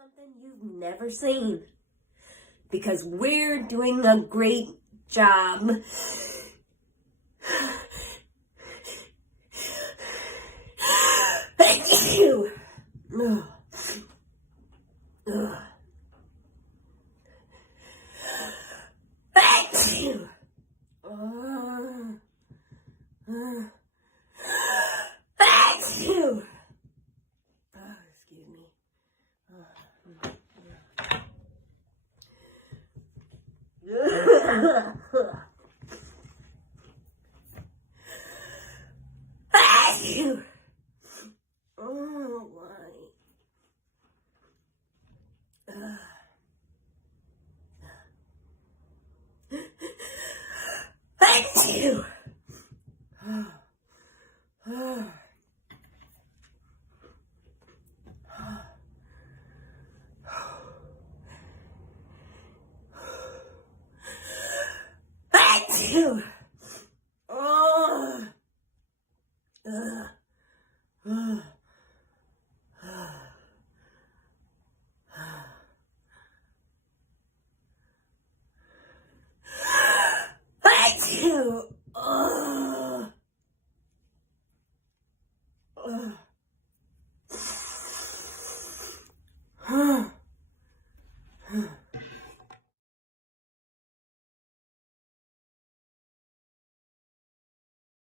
something you've never seen. Because we're doing a great job. Thank you. Thank you. Thank you. Excuse me. Thank you. Oh, why? Thank you. Thank you.